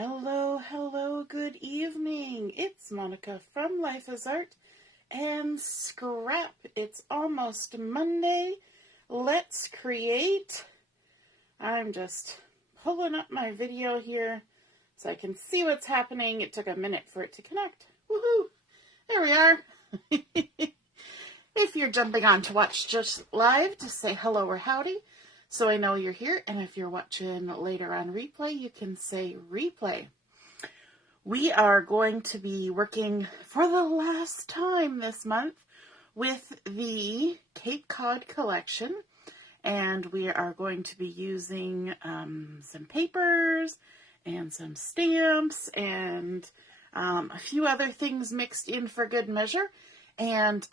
Hello, hello, good evening. It's Monica from Life is Art and Scrap. It's almost Monday. Let's create. I'm just pulling up my video here so I can see what's happening. It took a minute for it to connect. Woohoo! There we are. If you're jumping on to watch just live, just say hello or howdy, so I know you're here. And if you're watching later on replay, you can say replay. We are going to be working for the last time this month with the Cape Cod collection. And we are going to be using some papers and some stamps and a few other things mixed in for good measure. And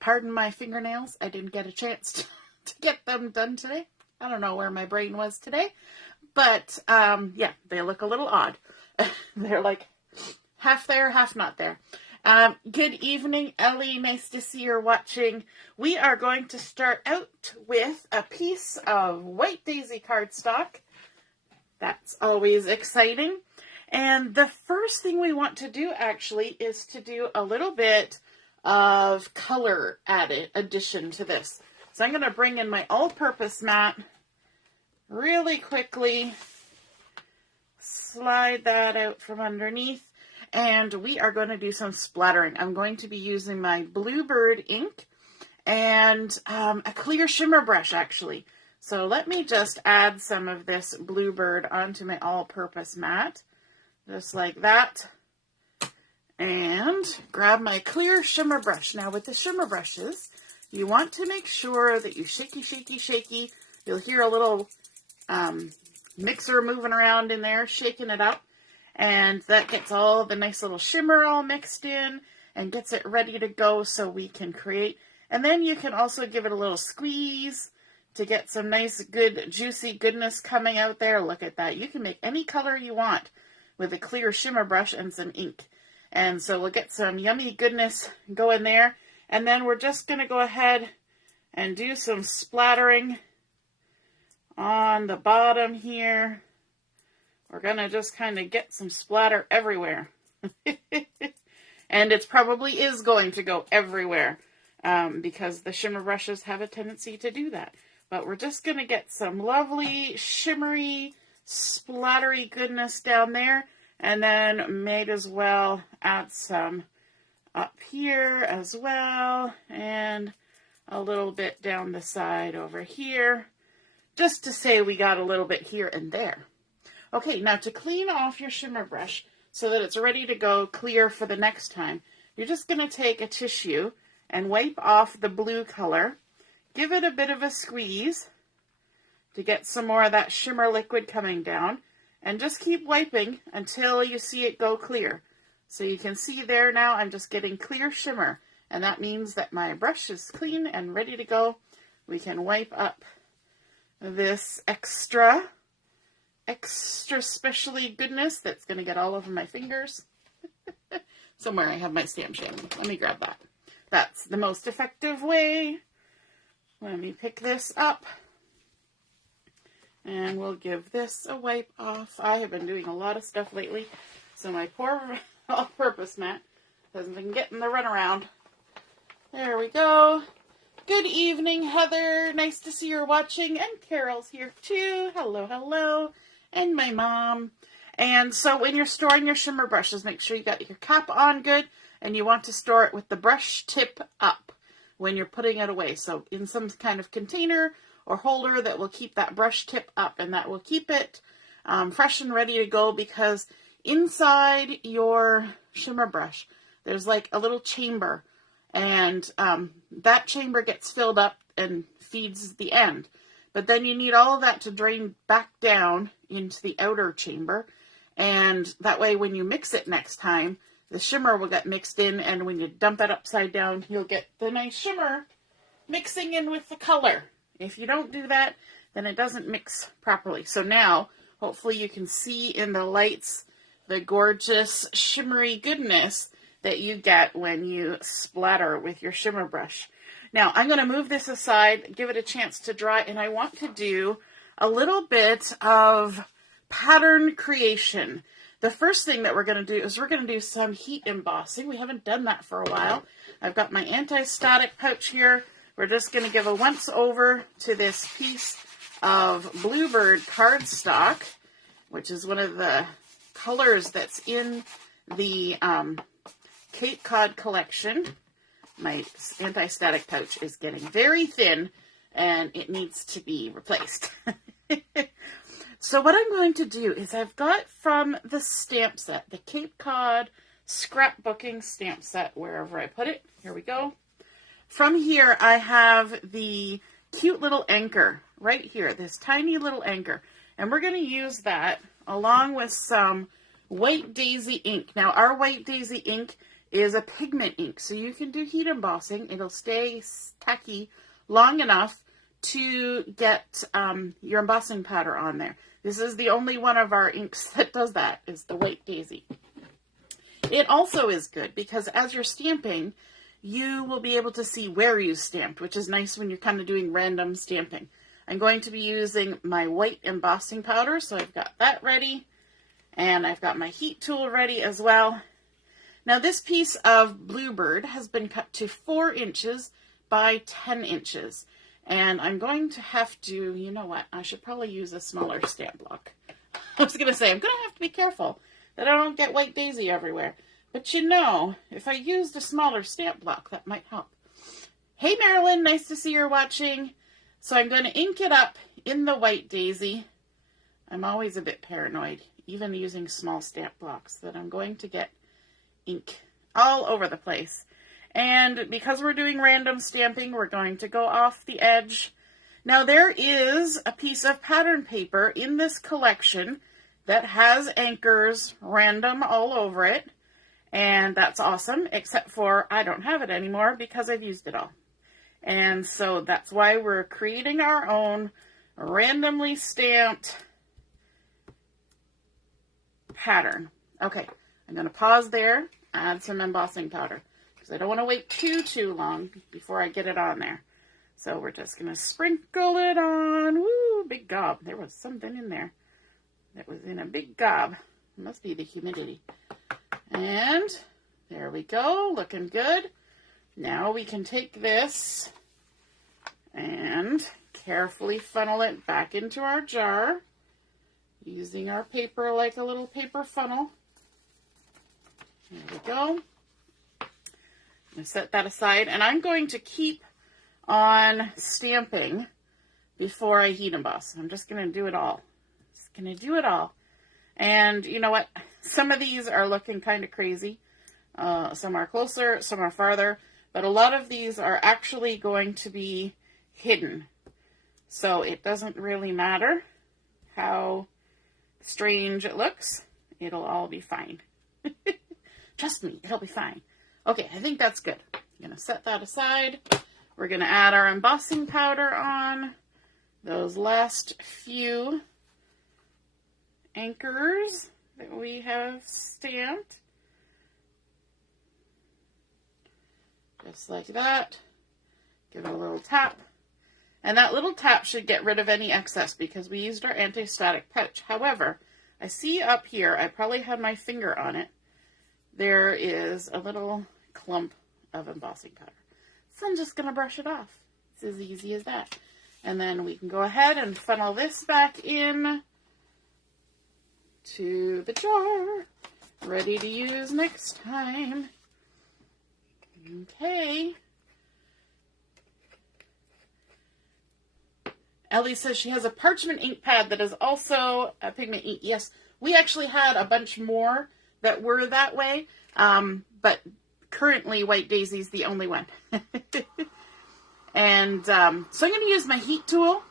pardon my fingernails, I didn't get a chance to get them done today. I don't know where my brain was today, but yeah, they look a little odd. They're like half there, half not there. Good evening, Ellie. Nice to see you're watching. We are going to start out with a piece of white daisy cardstock. That's always exciting. And the first thing we want to do actually is to do a little bit of color addition to this. So I'm going to bring in my all-purpose mat really quickly, slide that out from underneath, and we are going to do some splattering. I'm going to be using my Bluebird ink and a clear shimmer brush actually. So let me just add some of this Bluebird onto my all-purpose mat, just like that. And grab my clear shimmer brush. Now with the shimmer brushes, you want to make sure that you shaky. You'll hear a little mixer moving around in there, shaking it up. And that gets all the nice little shimmer all mixed in and gets it ready to go so we can create. And then you can also give it a little squeeze to get some nice, good, juicy goodness coming out there. Look at that. You can make any color you want with a clear shimmer brush and some ink. And so we'll get some yummy goodness going there. And then we're just going to go ahead and do some splattering on the bottom here. We're going to just kind of get some splatter everywhere. And it probably is going to go everywhere because the shimmer brushes have a tendency to do that. But we're just going to get some lovely, shimmery, splattery goodness down there. And then might as well add some up here as well, and a little bit down the side over here, just to say we got a little bit here and there. Okay, now to clean off your shimmer brush so that it's ready to go clear for the next time, you're just going to take a tissue and wipe off the blue color, give it a bit of a squeeze to get some more of that shimmer liquid coming down, and just keep wiping until you see it go clear. So you can see there now I'm just getting clear shimmer, and that means that my brush is clean and ready to go. We can wipe up this extra specially goodness that's going to get all over my fingers. Somewhere I have my stamp sham. Let me grab that. That's the most effective way. Let me pick this up. And we'll give this a wipe off. I have been doing a lot of stuff lately, so my poor all-purpose mat hasn't been getting the runaround. There we go. Good evening, Heather. Nice to see you're watching. And Carol's here too. Hello, hello. And my mom. And so when you're storing your shimmer brushes, make sure you got your cap on good, and you want to store it with the brush tip up when you're putting it away. So in some kind of container or holder that will keep that brush tip up, and that will keep it fresh and ready to go, because inside your shimmer brush there's like a little chamber, and that chamber gets filled up and feeds the end, but then you need all of that to drain back down into the outer chamber, and that way when you mix it next time, the shimmer will get mixed in, and when you dump it upside down, you'll get the nice shimmer mixing in with the color. If you don't do that, then it doesn't mix properly. So now, hopefully you can see in the lights the gorgeous shimmery goodness that you get when you splatter with your shimmer brush. Now, I'm going to move this aside, give it a chance to dry, and I want to do a little bit of pattern creation. the first thing that we're going to do is we're going to do some heat embossing. We haven't done that for a while. I've got my anti-static pouch here. We're just going to give a once over to this piece of Bluebird cardstock, which is one of the colors that's in the Cape Cod collection. My anti-static pouch is getting very thin and it needs to be replaced. So what I'm going to do is I've got from the stamp set, the Cape Cod Scrapbooking stamp set, wherever I put it. Here we go. From here, I have the cute little anchor right here, this tiny little anchor. And we're going to use that along with some White Daisy ink. Now, our White Daisy ink is a pigment ink, so you can do heat embossing. It'll stay tacky long enough to get your embossing powder on there. This is the only one of our inks that does that, is the White Daisy. It also is good because as you're stamping, you will be able to see where you stamped, which is nice when you're kind of doing random stamping. I'm going to be using my white embossing powder, so I've got that ready, and I've got my heat tool ready as well. Now this piece of Bluebird has been cut to 4 inches by 10 inches. And I'm going to have to, you know what, I should probably use a smaller stamp block. I was going to say, I'm going to have to be careful that I don't get White Daisy everywhere. But you know, if I used a smaller stamp block, that might help. Hey Marilyn, nice to see you're watching. So I'm going to ink it up in the White Daisy. I'm always a bit paranoid, even using small stamp blocks, that I'm going to get ink all over the place. And because we're doing random stamping, we're going to go off the edge. Now there is a piece of pattern paper in this collection that has anchors random all over it. And that's awesome, except for I don't have it anymore because I've used it all. And so that's why we're creating our own randomly stamped pattern. Okay, I'm going to pause there, add some embossing powder. I don't want to wait too long before I get it on there. So we're just going to sprinkle it on. Woo, big gob. There was something in there that was in a big gob. It must be the humidity. And there we go, looking good. Now we can take this and carefully funnel it back into our jar using our paper like a little paper funnel. There we go. I'm going to set that aside, and I'm going to keep on stamping before I heat emboss. I'm just going to do it all. Just going to do it all. And you know what? Some of these are looking kind of crazy. Some are closer, some are farther, but a lot of these are actually going to be hidden. So it doesn't really matter how strange it looks. It'll all be fine. Trust me, it'll be fine. Okay, I think that's good. I'm going to set that aside. We're going to add our embossing powder on those last few anchors that we have stamped. Just like that. Give it a little tap. And that little tap should get rid of any excess because we used our anti-static pouch. However, I see up here, I probably had my finger on it, there is a little clump of embossing powder. So I'm just going to brush it off. It's as easy as that. And then we can go ahead and funnel this back in to the jar, ready to use next time. Okay. Ellie says she has a parchment ink pad that is also a pigment ink. Yes, we actually had a bunch more that were that way, but currently White Daisy is the only one. And so I'm going to use my heat tool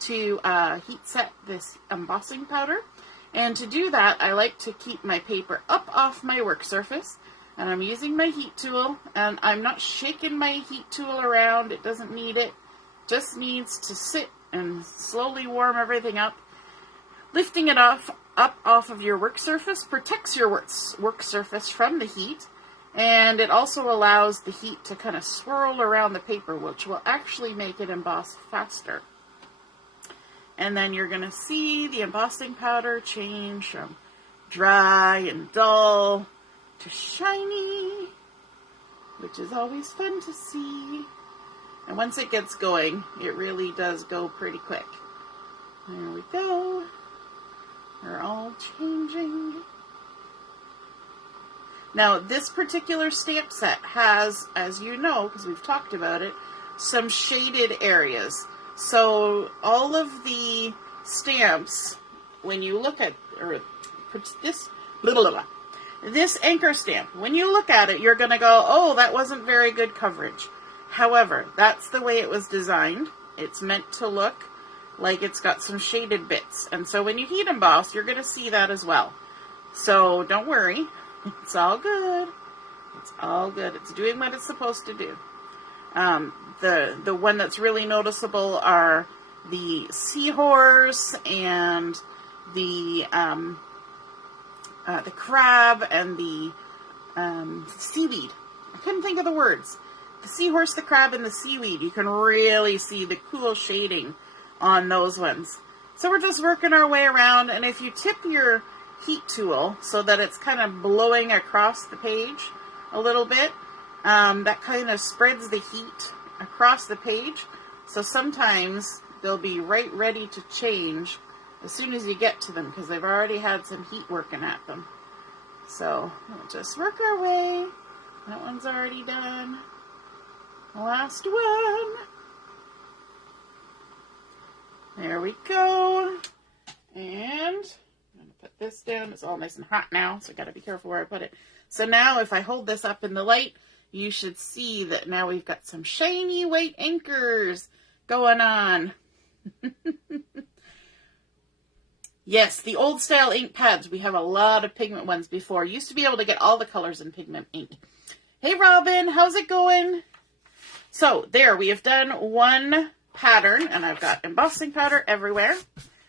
to heat set this embossing powder. And to do that, I like to keep my paper up off my work surface. And I'm using my heat tool, and I'm not shaking my heat tool around. It doesn't need it. Just needs to sit and slowly warm everything up. Lifting it up off of your work surface protects your work surface from the heat. And it also allows the heat to kind of swirl around the paper, which will actually make it emboss faster. And then you're going to see the embossing powder change from dry and dull to shiny, which is always fun to see. And once it gets going, it really does go pretty quick. There we go. They're all changing. Now, this particular stamp set has, as you know, because we've talked about it, some shaded areas. So all of the stamps, when you look at, or this, this anchor stamp, when you look at it, you're going to go, oh, that wasn't very good coverage. However, that's the way it was designed. It's meant to look like it's got some shaded bits. And so when you heat emboss, you're going to see that as well. So don't worry. It's all good. It's all good. It's doing what it's supposed to do. The one that's really noticeable are the seahorse and the crab and the seaweed. I couldn't think of the words. The seahorse, the crab, and the seaweed. You can really see the cool shading on those ones. So we're just working our way around, and if you tip your heat tool so that it's kind of blowing across the page a little bit, that kind of spreads the heat across the page. So sometimes they'll be right ready to change as soon as you get to them because they've already had some heat working at them. So we'll just work our way. That one's already done. Last one. There we go. And I'm going to put this down. It's all nice and hot now, so I got to be careful where I put it. So now if I hold this up in the light, you should see that now we've got some shiny white anchors going on. Yes, the old style ink pads. We have a lot of pigment ones before. Used to be able to get all the colors in pigment ink. Hey Robin, how's it going? So there, we have done one pattern, and I've got embossing powder everywhere.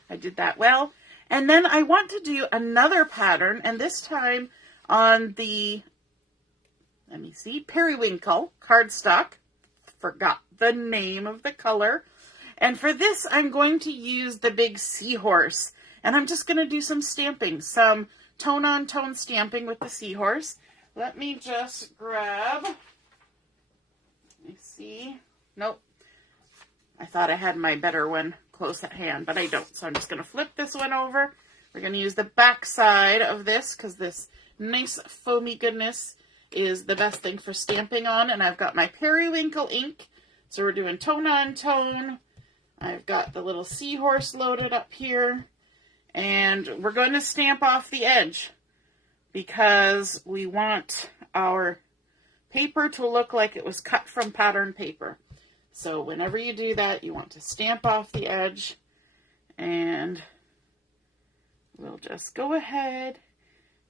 I did that well. And then I want to do another pattern, and this time on the, let me see, Periwinkle cardstock. Forgot the name of the color. And for this, I'm going to use the big seahorse. And I'm just going to do some stamping, some tone-on-tone stamping with the seahorse. Let me just grab, let me see, nope. I thought I had my better one close at hand, but I don't. So I'm just going to flip this one over. We're going to use the back side of this because this nice foamy goodness is the best thing for stamping on. And I've got my Periwinkle ink. So we're doing tone-on-tone. I've got the little seahorse loaded up here. And we're going to stamp off the edge because we want our paper to look like it was cut from pattern paper. So whenever you do that, you want to stamp off the edge, and we'll just go ahead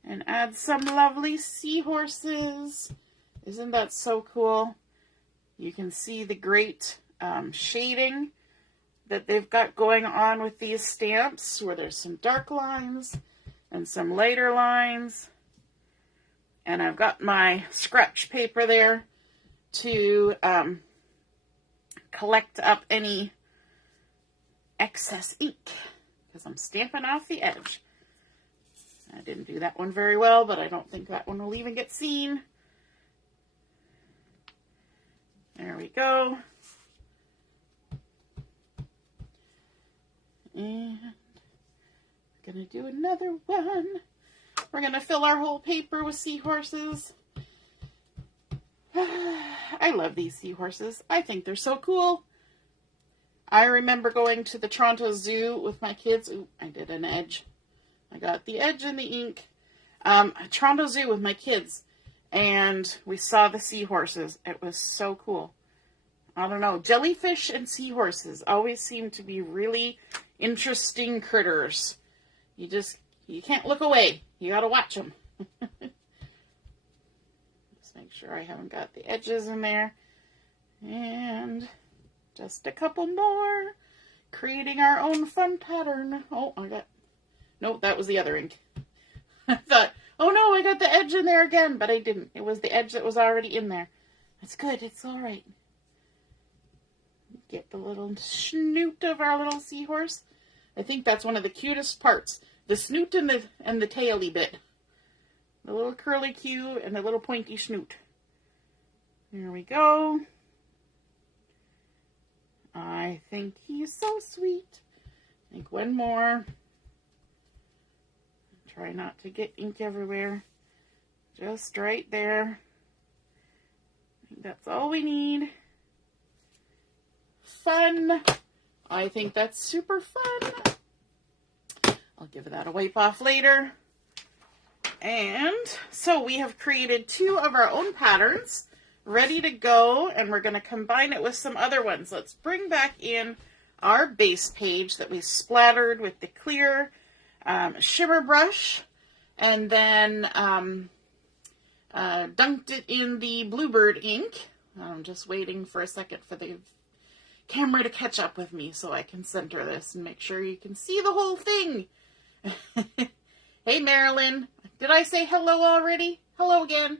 and add some lovely seahorses. Isn't that so cool? You can see the great shading that they've got going on with these stamps, where there's some dark lines and some lighter lines. And I've got my scratch paper there to collect up any excess ink because I'm stamping off the edge. I didn't do that one very well, but I don't think that one will even get seen. There we go. And I'm going to do another one. We're going to fill our whole paper with seahorses. I love these seahorses. I think they're so cool. I remember going to the Toronto Zoo with my kids. Ooh, I did an edge. I got the edge in the ink. Toronto Zoo with my kids. And we saw the seahorses. It was so cool. I don't know. Jellyfish and seahorses always seem to be really interesting critters. You can't look away. You gotta watch them. Just make sure I haven't got the edges in there. And just a couple more. Creating our own fun pattern. Oh, nope, that was the other ink. I thought, oh no, I got the edge in there again, but I didn't. It was the edge that was already in there. That's good. It's all right. Get the little snoot of our little seahorse. I think that's one of the cutest parts. snoot and the taily bit. The little curly Q and the little pointy snoot. There we go. I think he's so sweet. I think one more. Try not to get ink everywhere. Just right there. I think that's all we need. Fun. I think that's super fun. I'll give that a wipe off later. And so we have created 2 of our own patterns ready to go, and we're going to combine it with some other ones. Let's bring back in our base page that we splattered with the clear shimmer brush, and then dunked it in the Bluebird ink. I'm just waiting for a second for the camera to catch up with me so I can center this and make sure you can see the whole thing. Hey, Marilyn. Did I say hello already? Hello again.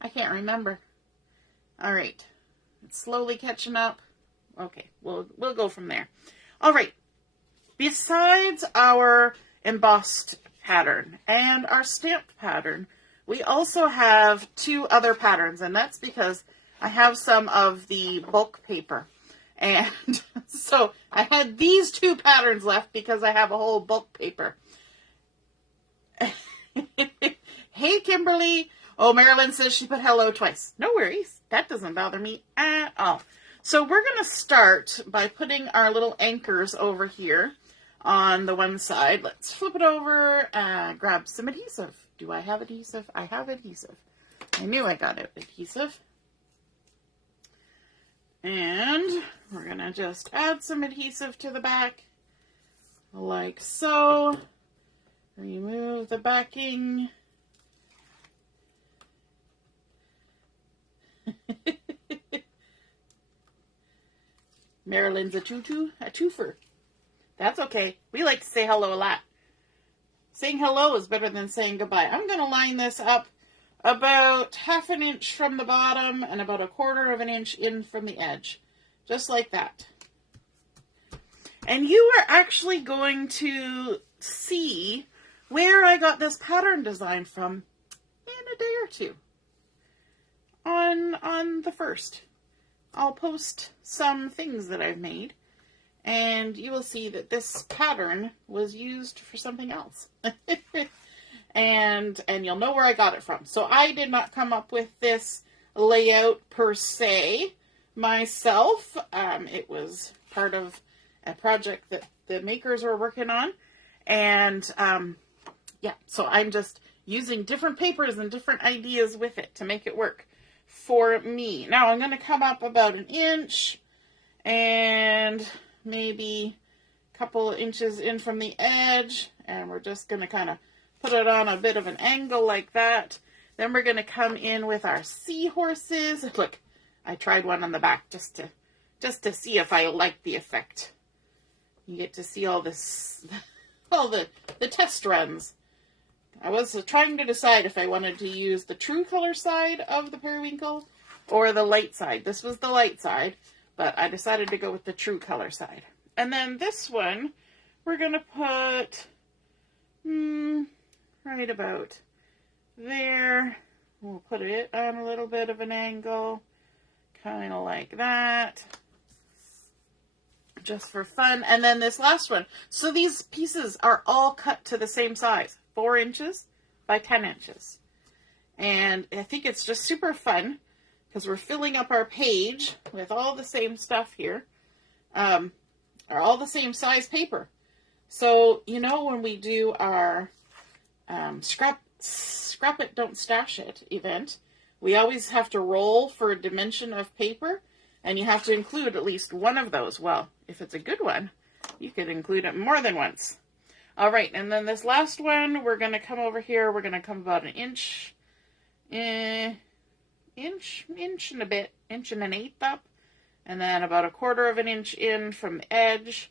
I can't remember. All right. It's slowly catching up. Okay, we'll go from there. All right. Besides our embossed pattern and our stamped pattern, we also have 2 other patterns, and that's because I have some of the bulk paper. And so I had these 2 patterns left because I have a whole bulk paper. Hey, Kimberly. Oh, Marilyn says she put hello twice. No worries. That doesn't bother me at all. So we're going to start by putting our little anchors over here on the one side. Let's flip it over and grab some adhesive. Do I have adhesive? I have adhesive. I knew I got it, adhesive. And we're going to just add some adhesive to the back, like so. Remove the backing. Marilyn's a twofer. That's okay. We like to say hello a lot. Saying hello is better than saying goodbye. I'm going to line this up about 1/2 inch from the bottom and about 1/4 inch in from the edge. Just like that. And you are actually going to see where I got this pattern design from in a day or 2. On the 1st. I'll post some things that I've made, and you will see that this pattern was used for something else. and you'll know where I got it from. So I did not come up with this layout per se myself. It was part of a project that the makers were working on, and yeah, so I'm just using different papers and different ideas with it to make it work for me. Now I'm going to come up about 1 inch and maybe a couple of inches in from the edge, and we're just going to kind of put it on a bit of an angle like that. Then we're going to come in with our seahorses. Look, I tried one on the back just to see if I like the effect. You get to see all this, all the test runs. I was trying to decide if I wanted to use the true color side of the Periwinkle or the light side. This was the light side, but I decided to go with the true color side. And then this one, we're going to put right about there. We'll put it on a little bit of an angle, kind of like that, just for fun. And then this last one. So these pieces are all cut to the same size. 4 inches by 10 inches. And I think it's just super fun because we're filling up our page with all the same stuff here, or all the same size paper. So, you know, when we do our scrap it, don't stash it event, we always have to roll for a dimension of paper, and you have to include at least one of those. Well, if it's a good one, you could include it more than once. All right, and then this last one, we're going to come over here. We're going to come about 1 inch, inch and a bit, 1 1/8 up, and then about 1/4 inch in from the edge,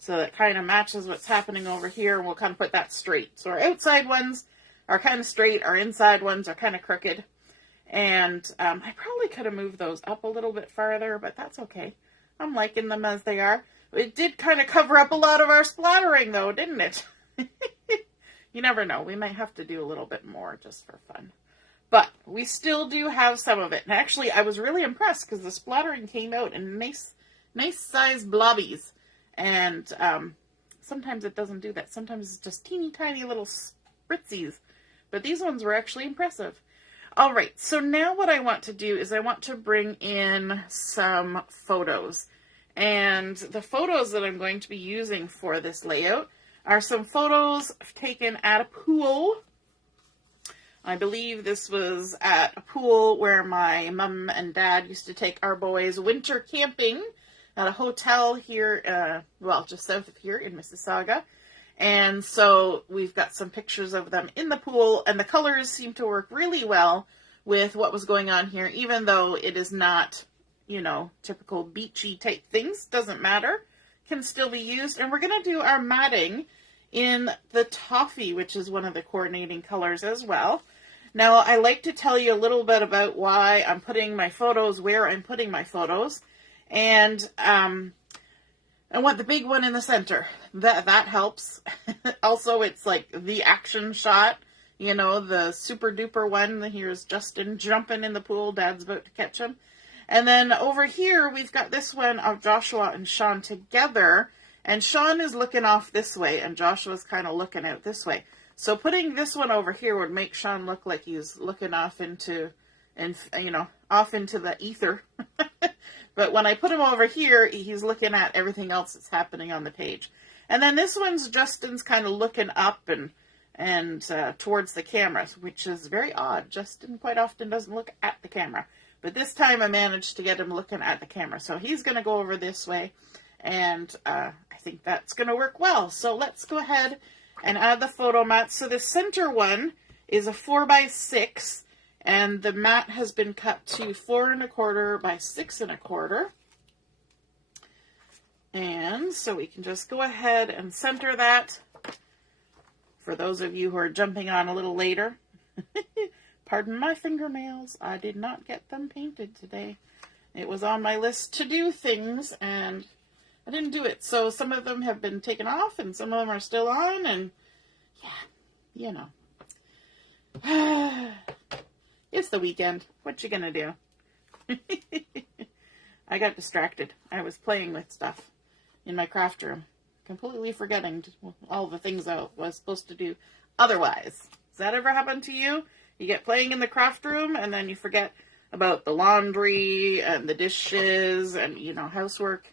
so that kind of matches what's happening over here. We'll kind of put that straight. So our outside ones are kind of straight, our inside ones are kind of crooked, and I probably could have moved those up a little bit farther, but that's okay. I'm liking them as they are. It did kind of cover up a lot of our splattering, though, didn't it? You never know. We might have to do a little bit more just for fun. But we still do have some of it. And actually, I was really impressed because the splattering came out in nice sized blobbies. And sometimes it doesn't do that. Sometimes it's just teeny tiny little spritzies. But these ones were actually impressive. All right, so now what I want to do is I want to bring in some photos. And the photos that I'm going to be using for this layout are some photos taken at a pool. I believe this was at a pool where my mom and dad used to take our boys winter camping at a hotel here, well, just south of here in Mississauga. And so we've got some pictures of them in the pool, and the colors seem to work really well with what was going on here, even though it is not, you know, typical beachy type things. Doesn't matter. Can still be used. And we're going to do our matting in the toffee, which is one of the coordinating colors as well. Now, I like to tell you a little bit about why I'm putting my photos where I'm putting my photos. And I want the big one in the center. That helps. Also, it's like the action shot. You know, the super duper one. Here's Justin jumping in the pool. Dad's about to catch him. And then over here, we've got this one of Joshua and Sean together. And Sean is looking off this way, and Joshua's kind of looking out this way. So putting this one over here would make Sean look like he's looking off into, off into the ether. But when I put him over here, he's looking at everything else that's happening on the page. And then this one's Justin's kind of looking up and towards the camera, which is very odd. Justin quite often doesn't look at the camera. But this time I managed to get him looking at the camera. So he's going to go over this way. And I think that's going to work well. So let's go ahead and add the photo mat. So the center one is a 4x6. And the mat has been cut to 4 1/4 by 6 1/4. And so we can just go ahead and center that. For those of you who are jumping on a little later. Pardon my fingernails. I did not get them painted today. It was on my list to do things, and I didn't do it. So some of them have been taken off, and some of them are still on, and yeah, you know. It's the weekend. What you gonna do? I got distracted. I was playing with stuff in my craft room, completely forgetting all the things I was supposed to do otherwise. Does that ever happen to you? You get playing in the craft room, and then you forget about the laundry and the dishes and, housework.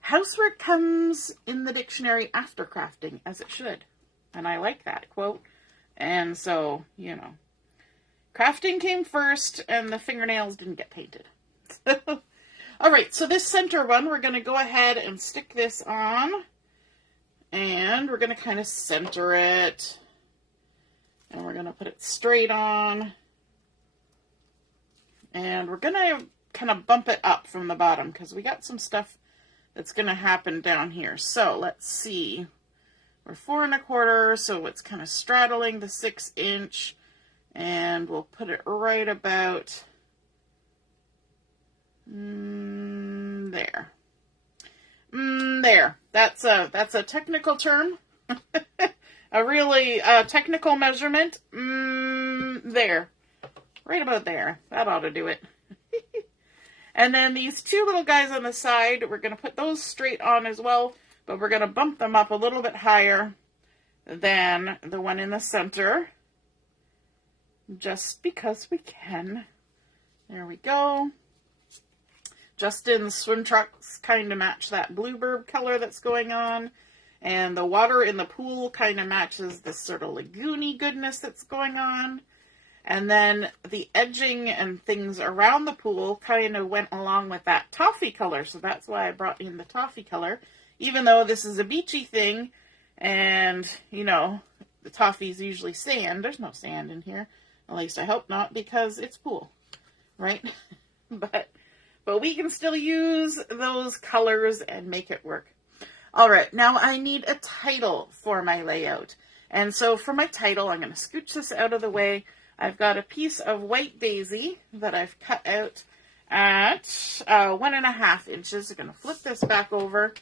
Housework comes in the dictionary after crafting, as it should. And I like that quote. And so, crafting came first, and the fingernails didn't get painted. All right, so this center one, we're going to go ahead and stick this on. And we're going to kind of center it. And we're going to put it straight on. And we're going to kind of bump it up from the bottom because we got some stuff that's going to happen down here. So let's see. We're 4 1/4, so it's kind of straddling the 6-inch. And we'll put it right about there. There. That's a technical term. A really technical measurement. There. Right about there. That ought to do it. And then these two little guys on the side, we're going to put those straight on as well, but we're going to bump them up a little bit higher than the one in the center. Just because we can. There we go. Justin's swim trunks kind of match that Bluebird color that's going on. And the water in the pool kind of matches this sort of lagoony goodness that's going on. And then the edging and things around the pool kind of went along with that toffee color. So that's why I brought in the toffee color. Even though this is a beachy thing. And, the toffee is usually sand. There's no sand in here. At least I hope not, because it's pool. Right? But we can still use those colors and make it work. All right, now I need a title for my layout. And so for my title, I'm going to scooch this out of the way. I've got a piece of white daisy that I've cut out at 1 1/2 inches. I'm going to flip this back over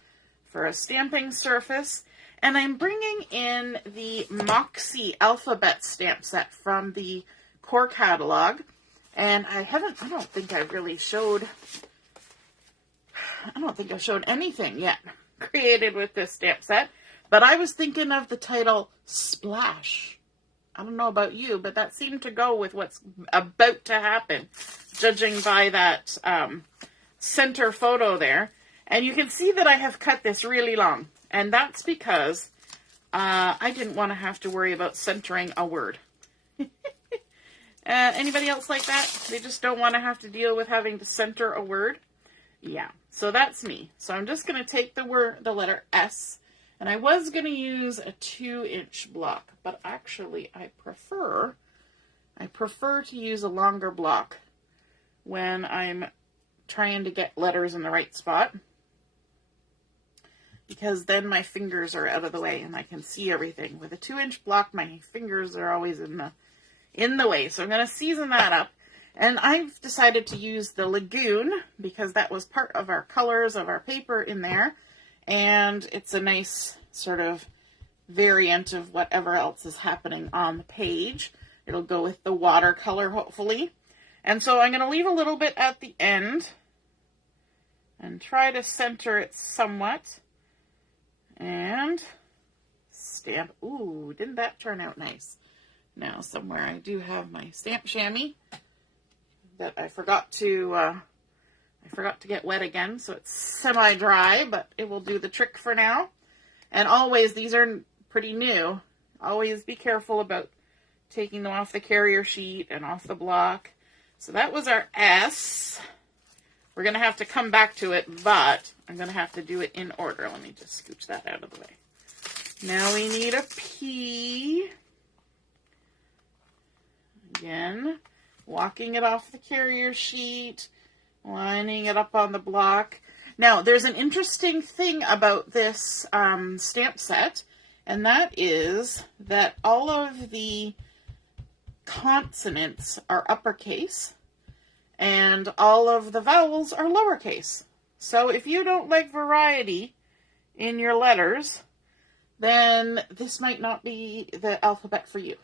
for a stamping surface. And I'm bringing in the Moxie alphabet stamp set from the core catalog. And I don't think I've showed anything yet created with this stamp set. But I was thinking of the title Splash. I don't know about you, but that seemed to go with what's about to happen, judging by that center photo there. And you can see that I have cut this really long. And that's because I didn't want to have to worry about centering a word. Anybody else like that? They just don't want to have to deal with having to center a word? Yeah, so that's me. So I'm just going to take the letter S, and I was going to use a 2-inch block, but actually I prefer to use a longer block when I'm trying to get letters in the right spot, because then my fingers are out of the way and I can see everything. With a 2-inch block, my fingers are always in the way. So I'm going to season that up. And I've decided to use the Lagoon because that was part of our colors of our paper in there. And it's a nice sort of variant of whatever else is happening on the page. It'll go with the watercolor, hopefully. And so I'm going to leave a little bit at the end and try to center it somewhat. And stamp. Ooh, didn't that turn out nice? Now, somewhere I do have my stamp chamois that I forgot to get wet again, so it's semi-dry, but it will do the trick for now. And always, these are pretty new. Always be careful about taking them off the carrier sheet and off the block. So that was our S. We're going to have to come back to it, but I'm going to have to do it in order. Let me just scooch that out of the way. Now we need a P. Again, walking it off the carrier sheet, lining it up on the block. Now, there's an interesting thing about this stamp set, and that is that all of the consonants are uppercase, and all of the vowels are lowercase. So if you don't like variety in your letters, then this might not be the alphabet for you.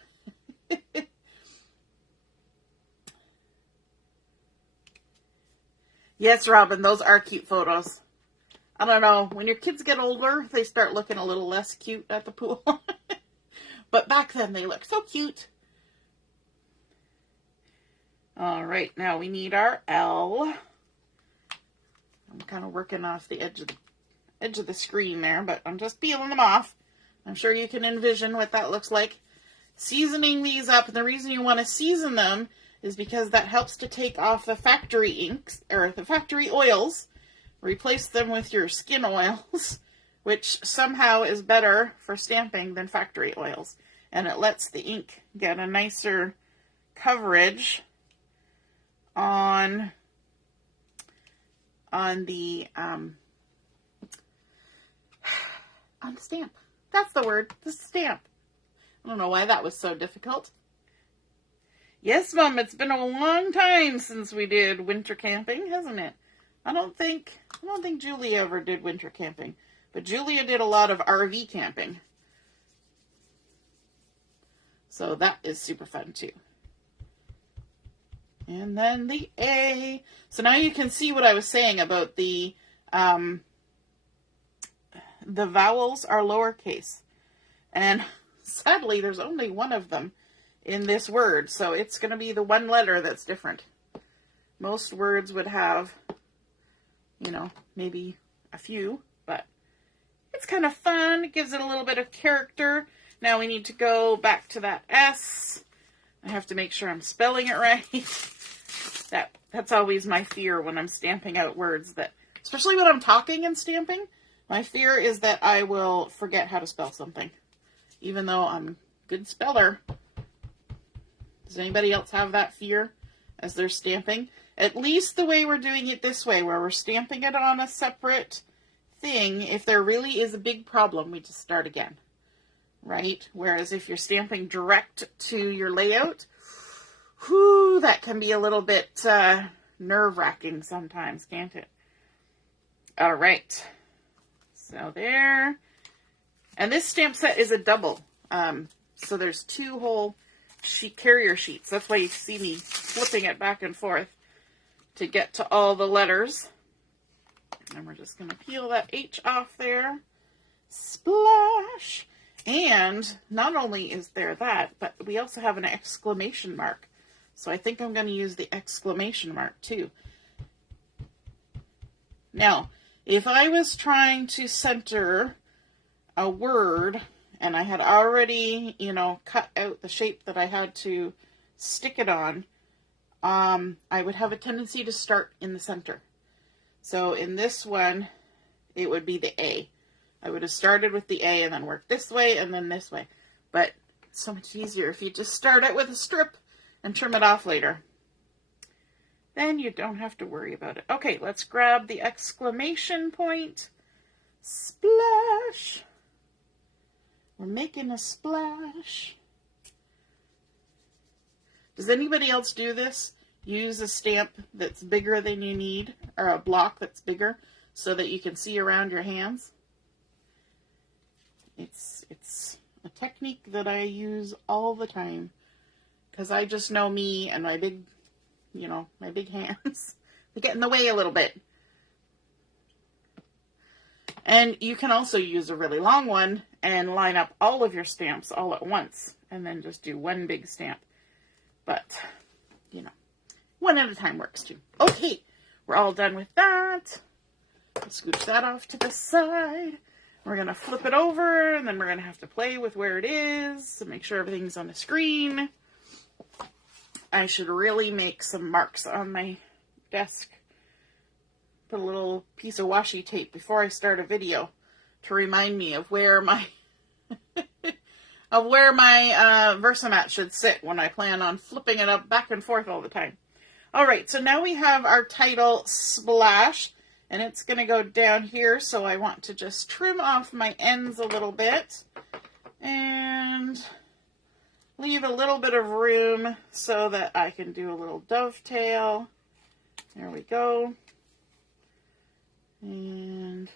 Yes, Robin, those are cute photos. I don't know, when your kids get older, they start looking a little less cute at the pool. But back then, they looked so cute. All right, now we need our L. I'm kind of working off the edge of the screen there, but I'm just peeling them off. I'm sure you can envision what that looks like. Seasoning these up, and the reason you want to season them is because that helps to take off the factory inks, or the factory oils, replace them with your skin oils, which somehow is better for stamping than factory oils. And it lets the ink get a nicer coverage on the stamp. That's the word, the stamp. I don't know why that was so difficult. Yes, Mom, it's been a long time since we did winter camping, hasn't it? I don't think Julia ever did winter camping, but Julia did a lot of RV camping. So that is super fun too. And then the A. So now you can see what I was saying about the vowels are lowercase. And sadly, there's only one of them in this word, so it's going to be the one letter that's different. Most words would have, you know, maybe a few, but it's kind of fun. It gives it a little bit of character. Now we need to go back to that S. I have to make sure I'm spelling it right. That's always my fear when I'm stamping out words, that, especially when I'm talking and stamping, my fear is that I will forget how to spell something, even though I'm a good speller. Does anybody else have that fear as they're stamping? At least the way we're doing it this way, where we're stamping it on a separate thing, if there really is a big problem, we just start again, right? Whereas if you're stamping direct to your layout, whew, that can be a little bit nerve-wracking sometimes, can't it? All right. So there. And this stamp set is a double. So there's 2 whole carrier sheets. That's why you see me flipping it back and forth to get to all the letters. And we're just going to peel that H off there. Splash! And not only is there that, but we also have an exclamation mark. So I think I'm going to use the exclamation mark too. Now, if I was trying to center a word and I had already, you know, cut out the shape that I had to stick it on, I would have a tendency to start in the center. So in this one, it would be the A. I would have started with the A and then worked this way and then this way. But it's so much easier if you just start it with a strip and trim it off later. Then you don't have to worry about it. Okay, let's grab the exclamation point. Splash. We're making a splash. Does anybody else do this? Use a stamp that's bigger than you need, or a block that's bigger, so that you can see around your hands. It's a technique that I use all the time, because I just know me and my big, you know, my big hands. They get in the way a little bit. And you can also use a really long one and line up all of your stamps all at once, and then just do one big stamp. But, you know, one at a time works too. Okay, we're all done with that. Let's scooch that off to the side. We're going to flip it over, and then we're going to have to play with where it is to make sure everything's on the screen. I should really make some marks on my desk. Put a little piece of washi tape before I start a video to remind me of where my Versamat should sit when I plan on flipping it up back and forth all the time. All right, so now we have our title, Splash. And it's going to go down here, so I want to just trim off my ends a little bit and leave a little bit of room so that I can do a little dovetail. There we go. And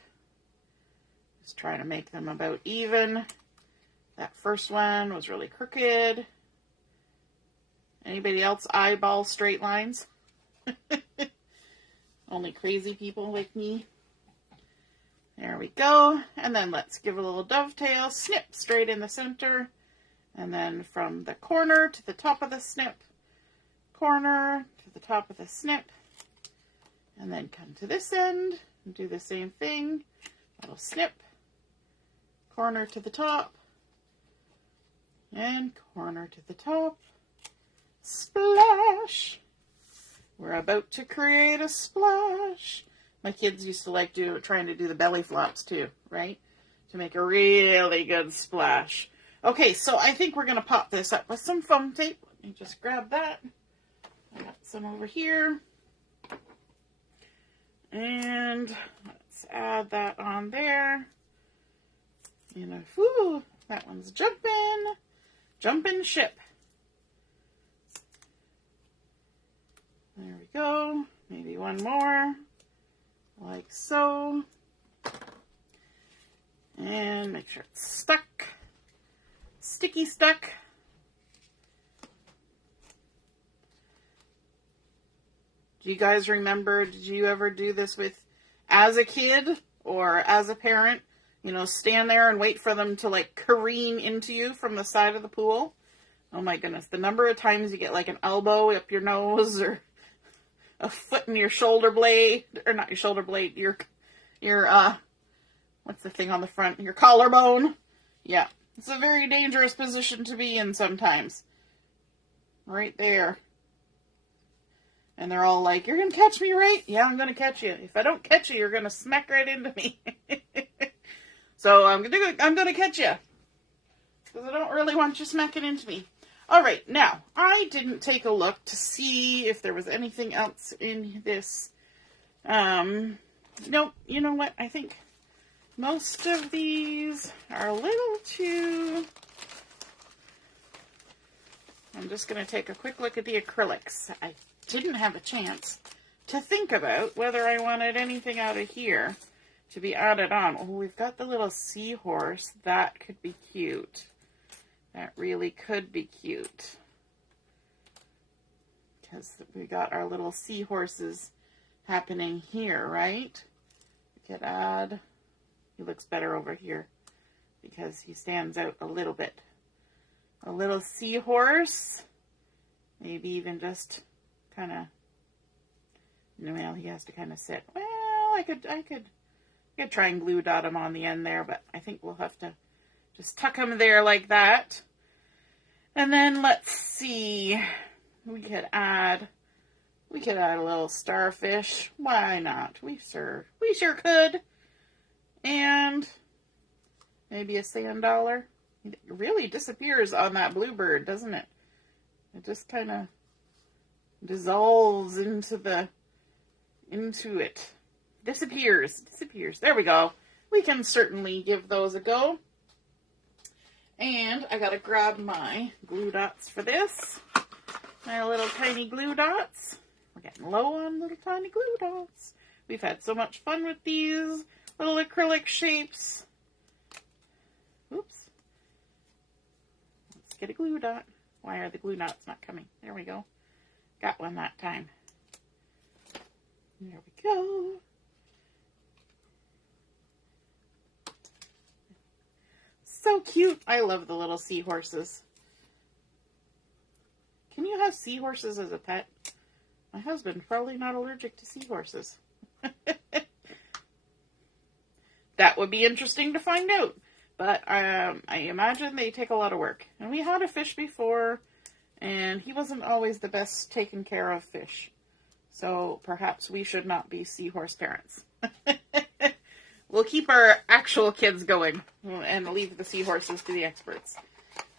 just try to make them about even. That first one was really crooked. Anybody else eyeball straight lines? Only crazy people like me. There we go. And then let's give a little dovetail, snip straight in the center. And then from the corner to the top of the snip, corner to the top of the snip. And then come to this end and do the same thing. Little snip, corner to the top, and corner to the top. Splash! We're about to create a splash. My kids used to like trying to do the belly flops too, right? To make a really good splash. Okay, so I think we're going to pop this up with some foam tape. Let me just grab that. I got some over here. And let's add that on there. You know, whoo, that one's jumping. Jumping ship. There we go. Maybe one more. Like so. And make sure it's stuck. Sticky stuck. Do you guys remember, did you ever do this as a kid or as a parent? You know, stand there and wait for them to like careen into you from the side of the pool. Oh my goodness. The number of times you get like an elbow up your nose or a foot in your shoulder blade, or not your shoulder blade, your what's the thing on the front? Your collarbone. Yeah. It's a very dangerous position to be in sometimes. Right there. And they're all like, you're going to catch me, right? Yeah, I'm going to catch you. If I don't catch you, you're going to smack right into me. So I'm going to catch you. Because I don't really want you smacking into me. All right, now, I didn't take a look to see if there was anything else in this. Nope, you know what? I think most of these are a little too... I'm just going to take a quick look at the acrylics. I didn't have a chance to think about whether I wanted anything out of here to be added on. Oh, we've got the little seahorse. That could be cute. That really could be cute. Because we got our little seahorses happening here, right? We could add, he looks better over here because he stands out a little bit. A little seahorse, maybe even just kind of, well, he has to kind of sit. Well, I could try and glue dot him on the end there, but I think we'll have to just tuck him there like that. And then let's see, we could add a little starfish. Why not? We sure could. And maybe a sand dollar. It really disappears on that Bluebird, doesn't it? It just kind of dissolves into it. Disappears. There we go. We can certainly give those a go. And I gotta grab my glue dots for this. My little tiny glue dots. We're getting low on little tiny glue dots. We've had so much fun with these little acrylic shapes. Oops. Let's get a glue dot. Why are the glue dots not coming? There we go. Got one that time. There we go. So cute. I love the little seahorses. Can you have seahorses as a pet? My husband's probably not allergic to seahorses. That would be interesting to find out. But I imagine they take a lot of work. And we had a fish before, and he wasn't always the best taken care of fish. So perhaps we should not be seahorse parents. We'll keep our actual kids going and leave the seahorses to the experts.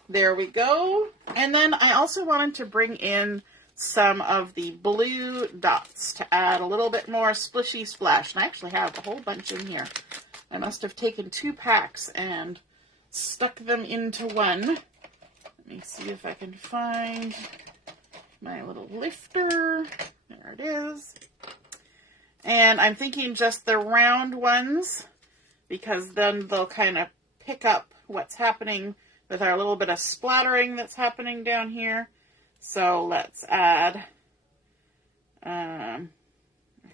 There we go. And then I also wanted to bring in some of the blue dots to add a little bit more splishy splash. And I actually have a whole bunch in here. I must have taken 2 packs and stuck them into one. Let me see if I can find my little lifter. There it is. And I'm thinking just the round ones, because then they'll kind of pick up what's happening with our little bit of splattering that's happening down here. So let's add a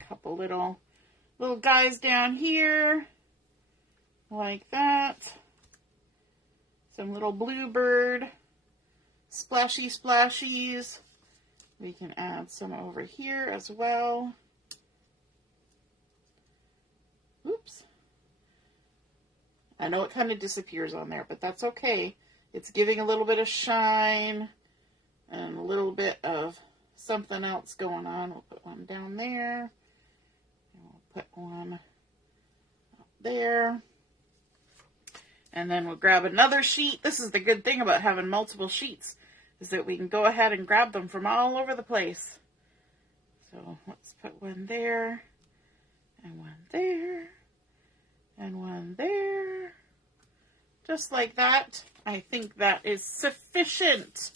couple little guys down here, like that. Some little Bluebird splashies. We can add some over here as well. Oops. I know it kind of disappears on there, but that's okay. It's giving a little bit of shine and a little bit of something else going on. We'll put one down there. And we'll put one up there. And then we'll grab another sheet. This is the good thing about having multiple sheets, is that we can go ahead and grab them from all over the place. So let's put one there, and one there, and one there. Just like that. I think that is sufficient.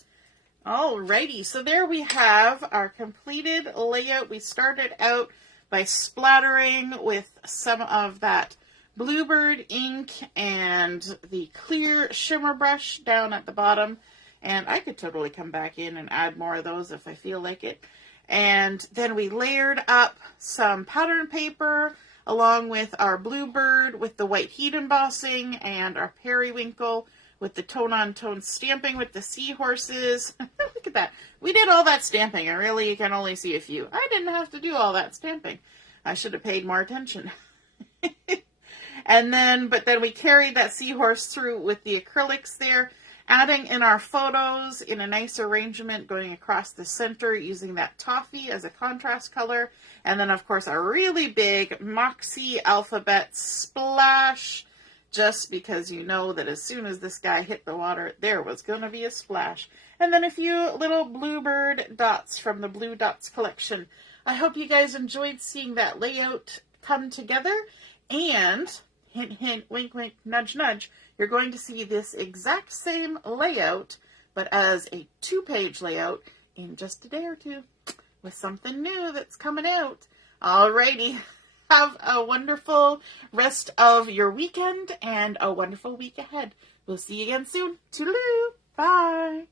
Alrighty, so there we have our completed layout. We started out by splattering with some of that Bluebird ink and the clear shimmer brush down at the bottom. And I could totally come back in and add more of those if I feel like it. And then we layered up some pattern paper along with our Bluebird with the white heat embossing and our Periwinkle with the tone-on-tone stamping with the seahorses. Look at that. We did all that stamping, and really you can only see a few. I didn't have to do all that stamping. I should have paid more attention. But then we carried that seahorse through with the acrylics there, adding in our photos in a nice arrangement going across the center using that toffee as a contrast color. And then, of course, a really big Moxie alphabet splash, just because you know that as soon as this guy hit the water, there was going to be a splash. And then a few little Bluebird dots from the Blue Dots collection. I hope you guys enjoyed seeing that layout come together. And, hint, hint, wink, wink, nudge, nudge, you're going to see this exact same layout, but as a 2-page layout in just a day or two with something new that's coming out. Alrighty. have a wonderful rest of your weekend and a wonderful week ahead. We'll see you again soon. Toodaloo. Bye.